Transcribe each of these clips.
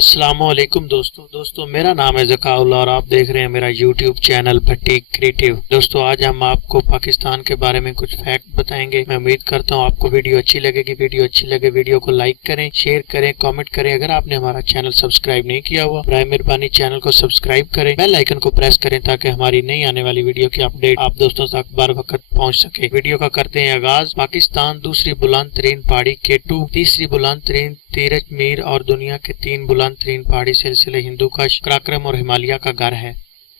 अस्सलाम वालेकुम दोस्तों मेरा नाम है ज़काउल्लाह और आप देख रहे हैं मेरा यूट्यूब चैनल भट्टी क्रिएटिव। दोस्तों आज हम आपको पाकिस्तान के बारे में कुछ फैक्ट बताएंगे। मैं उम्मीद करता हूं आपको वीडियो अच्छी लगेगी। वीडियो को लाइक करें, शेयर करें, कमेंट करें। अगर आपने हमारा चैनल सब्सक्राइब नहीं किया हुआ, बराए मेहरबानी चैनल को सब्सक्राइब करें, बेल आइकन को प्रेस करें ताकि हमारी नई आने वाली वीडियो की अपडेट आप दोस्तों तक बर वक्त पहुँच सके। वीडियो का करते हैं आगाज। पाकिस्तान दूसरी बुलंद तरीन पहाड़ी K2, तीसरी बुलंद तरीन तीरथ मीर और दुनिया के 3 बुलंद तरीन पहाड़ी सिलसिले हिंदू कश, कराक्रम और हिमालय का घर है।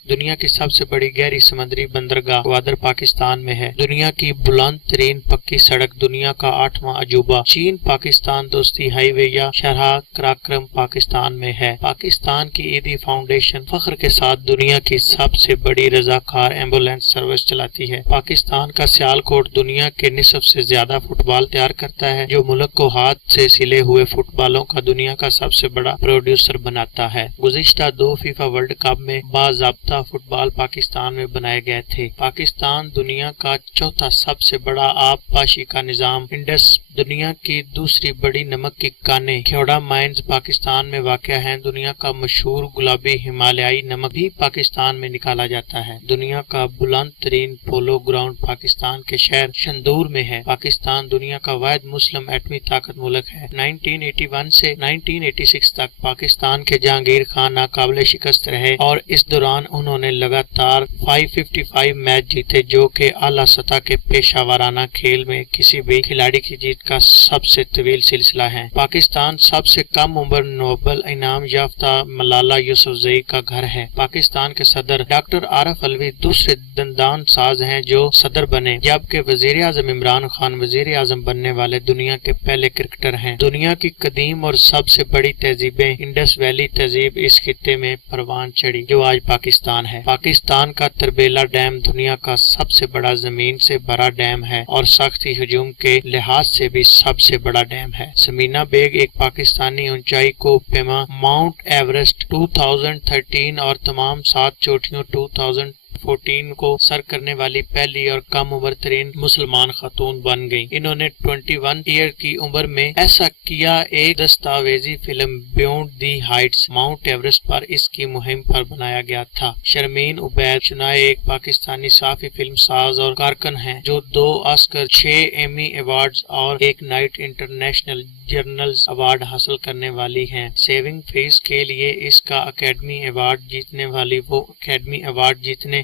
दुनिया की सबसे बड़ी गहरी समुद्री बंदरगाह ग्वादर पाकिस्तान में है। दुनिया की बुलंद तरीन पक्की सड़क, दुनिया का 8वां अजूबा चीन पाकिस्तान दोस्ती हाईवे या शरहा कराक्रम पाकिस्तान में है। पाकिस्तान की ईदी फाउंडेशन फख्र के साथ दुनिया की सबसे बड़ी रजाकार एम्बुलेंस सर्विस चलाती है। पाकिस्तान का सियालकोट दुनिया के निसफ से ज्यादा फुटबॉल तैयार करता है, जो मुल्क को हाथ से सिले हुए फुटबॉलों का दुनिया का सबसे बड़ा प्रोड्यूसर बनाता है। गुज़िश्ता 2 फीफा वर्ल्ड कप में बाज़ाब्ता फुटबॉल पाकिस्तान में बनाए गए थे। पाकिस्तान दुनिया का चौथा सबसे बड़ा आबपाशी का निजाम इंडस, दुनिया की दूसरी बड़ी नमक की कानें ख्योड़ा माइंस पाकिस्तान में वाक़या है। दुनिया का मशहूर गुलाबी हिमालयाई नमक भी पाकिस्तान में निकाला जाता है। दुनिया का बुलंद तरीन पोलो ग्राउंड पाकिस्तान के शहर शंदूर में है। पाकिस्तान दुनिया का वाहिद मुस्लिम एटमी ताकत मुल्क है। 1981 से 1986 तक पाकिस्तान के जहांगीर खान नाकाबिले शिकस्त रहे और इस दौरान उन्होंने लगातार 555 मैच जीते, जो कि आला सतह के पेशावराना खेल में किसी भी खिलाड़ी की जीत का सबसे तवील सिलसिला है। पाकिस्तान सबसे कम उम्र नोबेल इनाम याफ्ता मलाला यूसुफजई का घर है। पाकिस्तान के सदर डॉक्टर आरिफ अलवी दूसरे दंदान साज हैं जो सदर बने, जबकि वजीर आजम इमरान खान वजीर आजम बनने वाले दुनिया के पहले क्रिकेटर हैं। दुनिया की कदीम और सबसे बड़ी तहजीबें इंडस वैली तहजीब इस खित्ते में परवान चढ़ी, जो आज पाकिस्तान है। पाकिस्तान का तरबेला डैम दुनिया का सबसे बड़ा जमीन से भरा डैम है और सख्ती हजूम के लिहाज से भी सबसे बड़ा डैम है। समीना बेग एक पाकिस्तानी ऊंचाई को पैमा माउंट एवरेस्ट 2013 और तमाम 7 चोटियों 2014 को सर करने वाली पहली और कम उम्र तरीन मुसलमान खातून बन गई। इन्होंने 21 ईयर की उम्र में ऐसा किया। एक दस्तावेजी film beyond the heights Mount Everest पर इसकी मुहिम पर बनाया गया था। शर्मीन उबैद चुनाए एक पाकिस्तानी साफी फिल्म साज और कारकन है, जो 2 ऑस्कर, 6 एमी अवार्ड्स और 1 नाइट इंटरनेशनल जर्नल्स अवार्ड हासिल करने वाली हैं। सेविंग फेस के लिए इसका अकेडमी अवार्ड जीतने वाली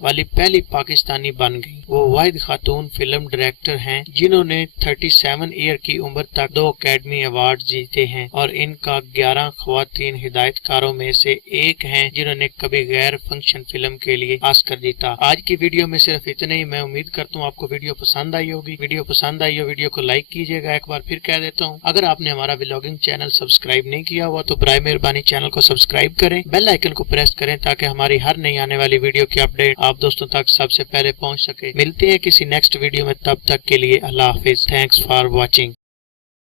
पहली पाकिस्तानी बन गई। वो वाहिद खातून फिल्म डायरेक्टर हैं जिन्होंने 37 ईयर की उम्र तक 2 अकेडमी अवार्ड जीते हैं और इनका 11 खवातीन हिदायतकारों में से एक हैं जिन्होंने कभी गैर फंक्शन फिल्म के लिए ऑस्कर जीता। आज की वीडियो में सिर्फ इतना ही। मैं उम्मीद करता हूँ आपको वीडियो पसंद आई होगी। वीडियो को लाइक कीजिएगा। एक बार फिर कह देता हूँ, अगर आपने हमारा व्लॉगिंग चैनल सब्सक्राइब नहीं किया हुआ तो बराए मेहरबानी चैनल को सब्सक्राइब करें, बेल आइकन को प्रेस करें ताकि हमारी हर नई आने वाली वीडियो की अपडेट आप दोस्तों तक सबसे पहले पहुंच सके। मिलते हैं किसी नेक्स्ट वीडियो में, तब तक के लिए अल्लाह हाफिज। Thanks for watching.